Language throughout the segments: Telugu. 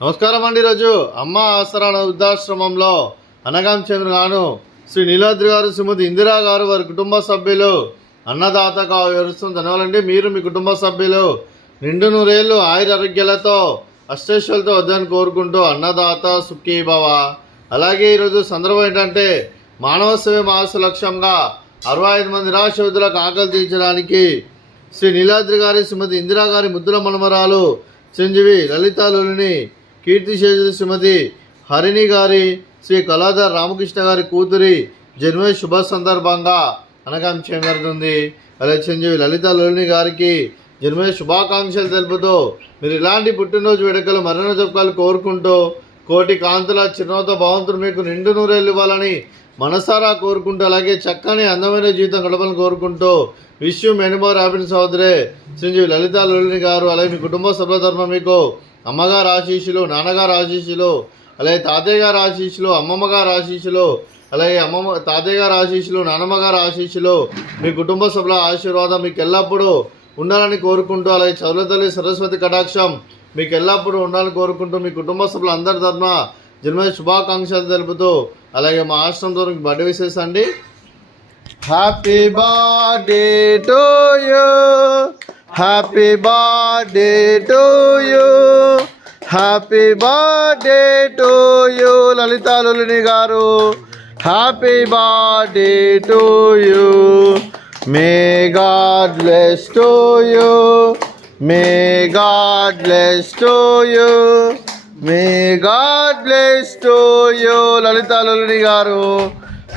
నమస్కారం అండి. ఈరోజు అమ్మ ఆసరా వృద్ధాశ్రమంలో అనగాం చంద్ర గాను శ్రీ నీలాద్రి గారు, శ్రీమతి ఇందిరా గారు, వారి కుటుంబ సభ్యులు అన్నదాతగా వివరిస్తుంది. ధన్యవాదాలండి. మీరు మీ కుటుంబ సభ్యులు నిండు నూరేళ్ళు ఆయురారోగ్యాలతో అష్టైశ్వర్యాలతో వద్దని కోరుకుంటూ అన్నదాత సుఖీ భవ. అలాగే ఈరోజు సందర్భం ఏంటంటే మానవ సేవ మాస లక్ష్యంగా 65 మంది నిరాశ్రయులకు ఆకలి తీర్చడానికి శ్రీ నీలాద్రి గారి, శ్రీమతి ఇందిరా గారి ముద్దుల మనమరాలు చిరంజీవి లలితాలుని, కీర్తిశేషులు శ్రీమతి హరిణి గారి, శ్రీ కళాధర్ రామకృష్ణ గారి కూతురి జన్మ శుభ సందర్భంగా అనగాం చేయబడుతుంది. అలాగే చిరంజీవి లలితాలుని గారికి జన్మ శుభాకాంక్షలు తెలుపుతూ మీరు ఇలాంటి పుట్టినరోజు వేడుకలు మరెన్నో జరుపుకోవాలని కోరుకుంటూ కోటి కాంతుల చిరునవ్వుతో భగవంతుడు మీకు నిండు నూరేళ్ళు ఇవ్వాలని మనసారా కోరుకుంటూ, అలాగే చక్కని అందమైన జీవితం గడపాలని కోరుకుంటూ wish you many more happiness సహోదరే చిరంజీవి లలితాలుని గారు. అలాగే మీ కుటుంబ సభ్యుల తరఫున మీకు అమ్మగారు ఆశీస్సులు, నాన్నగారు ఆశీస్సులు, అలాగే తాతయ్య గారు ఆశీస్సులు, అమ్మమ్మ గారు ఆశీస్సులు, అలాగే తాతయ్య గారు ఆశీస్సులు, నాన్నమ్మ గారు ఆశీస్సులు, మీ కుటుంబ సభ్యుల ఆశీర్వాదం మీకు ఎల్లప్పుడూ ఉండాలని కోరుకుంటూ, అలాగే చదువుల తల్లి సరస్వతి కటాక్షం మీకు ఎల్లప్పుడూ ఉండాలని కోరుకుంటూ మీ కుటుంబ సభ్యులు అందరి తరఫున జన్మ శుభాకాంక్షలు తెలుపుతూ, అలాగే మా ఆశ్రమం ద్వారా మీకు బర్త్డే విషెస్ అండి. Happy birthday to you, happy birthday to you, happy birthday to you లలితాలుని గారు. Happy birthday to you. May God bless to you, may God bless to you, may God bless to you లలితాలుని గారు.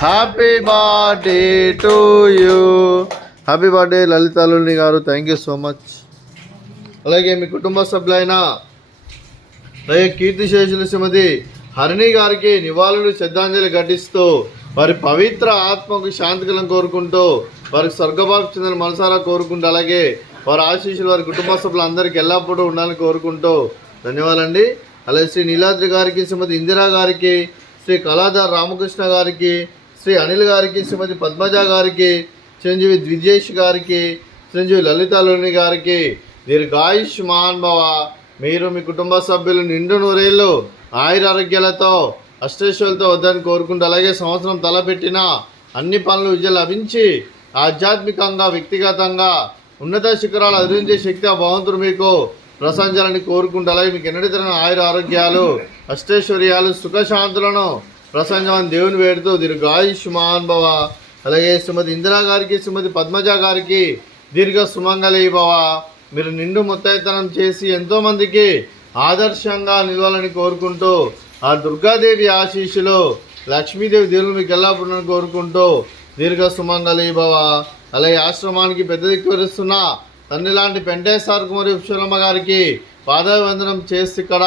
Happy birthday to you. Happy birthday లలితాలుని గారు. Thank you so much. అలాగే మీ కుటుంబ సభ్యులైన అలాగే కీర్తిశేషులు శ్రీమతి హరిణి గారికి నివాళులు శ్రద్ధాంజలి ఘటిస్తూ వారి పవిత్ర ఆత్మకు శాంతికలను కోరుకుంటూ వారికి స్వర్గభాగం చెందిన మనసారా కోరుకుంటూ, అలాగే వారి ఆశీస్సులు వారి కుటుంబ సభ్యులందరికీ ఎల్లప్పుడూ ఉండాలని కోరుకుంటూ ధన్యవాదాలండి. అలాగే శ్రీ నీలాద్రి గారికి, శ్రీమతి ఇందిరా గారికి, శ్రీ కళాధర్ రామకృష్ణ గారికి, శ్రీ అనిల్ గారికి, శ్రీమతి పద్మజ గారికి, చిరంజీవి ద్విజేష్ గారికి, చిరంజీవి లలితాలుని గారికి దీర్ఘాయుష్మాన్ భవ. మీరు మీ కుటుంబ సభ్యులు నిండు నూరేళ్ళు ఆయురారోగ్యాలతో అష్టైశ్వర్యాలతో వద్దని కోరుకుంటూ, అలాగే సంవత్సరం తలపెట్టిన అన్ని పనులు విజయం లభించి ఆధ్యాత్మికంగా వ్యక్తిగతంగా ఉన్నత శిఖరాలు అధిరించే శక్తి ఆ భగవంతుడు మీకు ప్రసాదించాలని కోరుకుంటూ, అలాగే మీకు ఎన్నటి తరగని ఆయుర ఆరోగ్యాలు అష్టైశ్వర్యాలు సుఖశాంతులను ప్రసాదించమని దేవుని వేడుతూ దీర్ఘాయుష్మాన్ భవ. అలాగే శ్రీమతి ఇందిరా గారికి, శ్రీమతి పద్మజ గారికి దీర్ఘ సుమంగళి భవ. మీరు నిండు ముత్తైతనం చేసి ఎంతోమందికి ఆదర్శంగా నిలవాలని కోరుకుంటూ ఆ దుర్గాదేవి ఆశీస్సులు, లక్ష్మీదేవి దేవులు మీకు ఎల్లప్పుడూ కోరుకుంటూ దీర్ఘ సుమంగళి భవ. అలాగే ఆశ్రమానికి పెద్ద దిక్కు వరిస్తున్న తండ్రి లాంటి పెంటేశ్వర కుమారి విశ్వలమ్మ గారికి పాదాభివందనం చేసి ఇక్కడ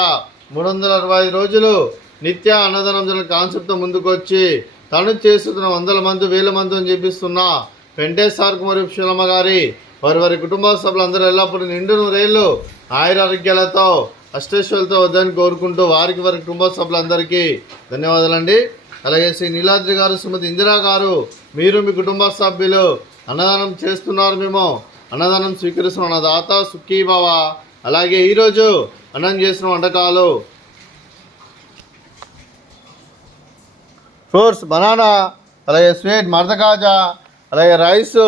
365 రోజులు నిత్య అన్నదానం జరిగిన కాన్సెప్ట్తో ముందుకు వచ్చి తను చేస్తున్న 100 మంది 1000 మంది అని చెప్పిస్తున్న పెంటేశ్వర కుమారి విశ్వలమ్మ గారి వారి కుటుంబ సభ్యులందరూ ఎల్లప్పుడూ నిండు నూరేళ్ళు ఆయురారోగ్యాలతో అష్టైశ్వర్యాలతో వద్దని కోరుకుంటూ వారి కుటుంబ సభ్యులందరికీ ధన్యవాదాలండి. అలాగే శ్రీ నీలాద్రి గారు, శ్రీమతి ఇందిరా గారు, మీరు మీ కుటుంబ సభ్యులు అన్నదానం చేస్తున్నారు. మేము అన్నదానం స్వీకరిస్తున్న అన్నదాత సుఖీ భవ. అలాగే ఈరోజు అన్నం చేసిన వంటకాలు ఫ్రూట్స్, బనానా, అలాగే స్వీట్ మరదకాజా, అలాగే రైసు,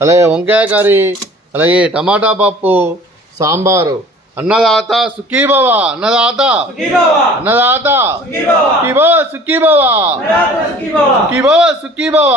అలాగే వంకాయ కర్రీ, అలాగే టమాటా పప్పు, సాంబారు. అన్నదాత సుఖీ భవ, అన్నదాత అన్నదాత సుఖీ భవ, సుఖీ భవ, సుఖీ భవ, సుఖీ భవ.